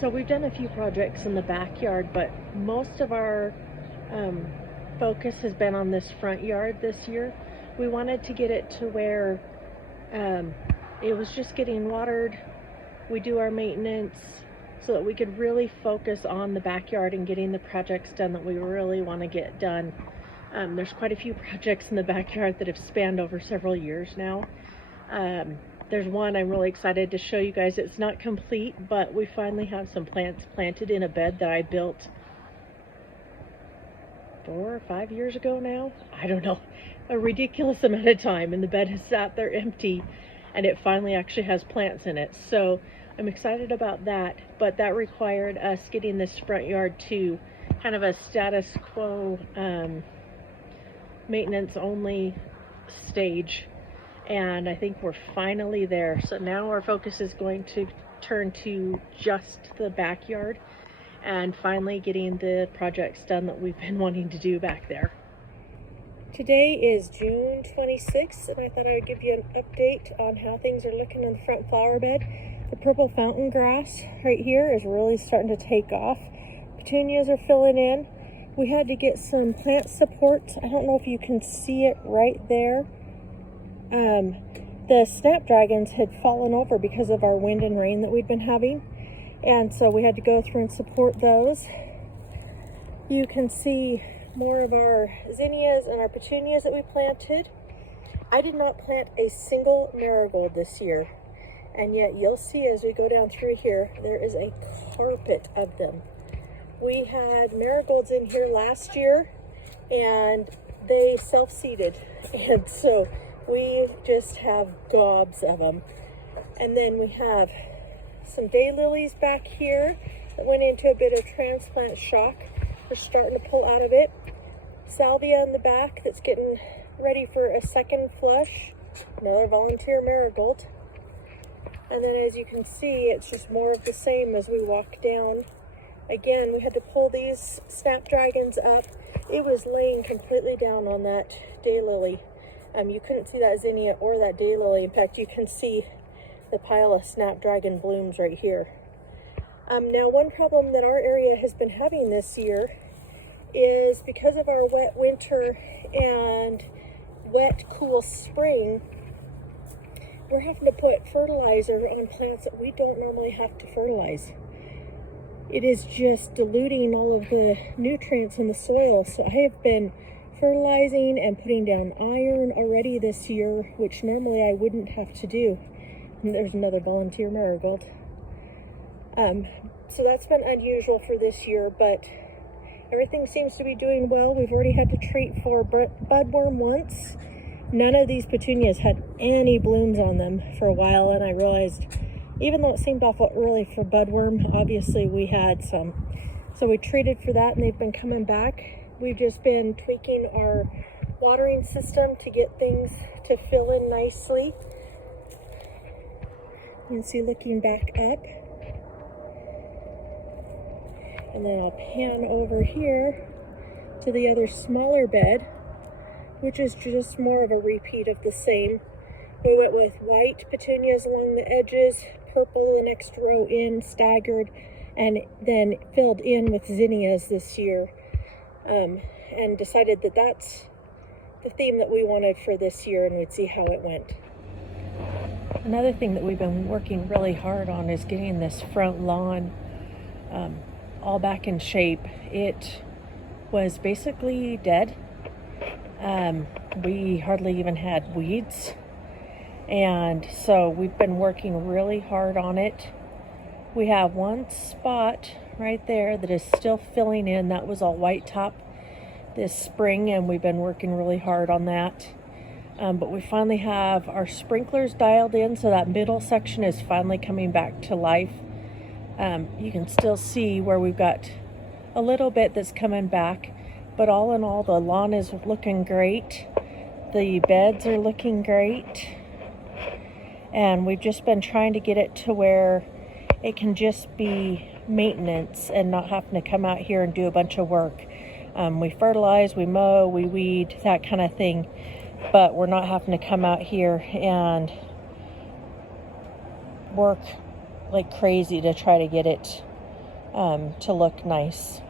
So we've done a few projects in the backyard, but most of our focus has been on this front yard this year. We wanted to get it to where it was just getting watered. We do our maintenance so that we could really focus on the backyard and getting the projects done that we really want to get done. There's quite a few projects in the backyard that have spanned over several years now. There's one I'm really excited to show you guys. It's not complete, but we finally have some plants planted in a bed that I built 4 or 5 years ago now. I don't know, a ridiculous amount of time, and the bed has sat there empty, and it finally actually has plants in it. So I'm excited about that, but that required us getting this front yard to kind of a status quo maintenance only stage. And I think we're finally there. So now our focus is going to turn to just the backyard and finally getting the projects done that we've been wanting to do back there. Today is June 26th, and I thought I would give you an update on how things are looking on the front flower bed. The purple fountain grass right here is really starting to take off. Petunias are filling in. We had to get some plant support. I don't know if you can see it right there. The snapdragons had fallen over because of our wind and rain that we'd been having, and so we had to go through and support those. You can see more of our zinnias and our petunias that we planted. I did not plant a single marigold this year, and yet you'll see as we go down through here, there is a carpet of them. We had marigolds in here last year, and they self-seeded, and so we just have gobs of them. And then we have some daylillies back here that went into a bit of transplant shock. We're starting to pull out of it. Salvia in the back that's getting ready for a second flush. Another volunteer marigold. And then as you can see, it's just more of the same as we walk down. Again, we had to pull these snapdragons up. It was laying completely down on that daylily. You couldn't see that zinnia or that daylily. In fact, you can see the pile of snapdragon blooms right here. Now, one problem that our area has been having this year is because of our wet winter and wet, cool spring, we're having to put fertilizer on plants that we don't normally have to fertilize. It is just diluting all of the nutrients in the soil. So I have been fertilizing and putting down iron already this year, which normally I wouldn't have to do. And there's another volunteer marigold. So that's been unusual for this year, but everything seems to be doing well. We've already had to treat for budworm once. None of these petunias had any blooms on them for a while, and I realized, even though it seemed awful early for budworm, obviously we had some. So we treated for that, and they've been coming back. We've just been tweaking our watering system to get things to fill in nicely. You can see looking back up. And then I'll pan over here to the other smaller bed, which is just more of a repeat of the same. We went with white petunias along the edges, purple the next row in, staggered, and then filled in with zinnias this year. And decided that that's the theme that we wanted for this year, and we'd see how it went. Another thing that we've been working really hard on is getting this front lawn all back in shape. It was basically dead. We hardly even had weeds, and so we've been working really hard on it. We have one spot right there that is still filling in. That was all white top this spring, and we've been working really hard on that. But we finally have our sprinklers dialed in, so that middle section is finally coming back to life. You can still see where we've got a little bit that's coming back, but all in all, the lawn is looking great. The beds are looking great, and we've just been trying to get it to where it can just be maintenance and not having to come out here and do a bunch of work. We fertilize, we mow, we weed, that kind of thing, but we're not having to come out here and work like crazy to try to get it to look nice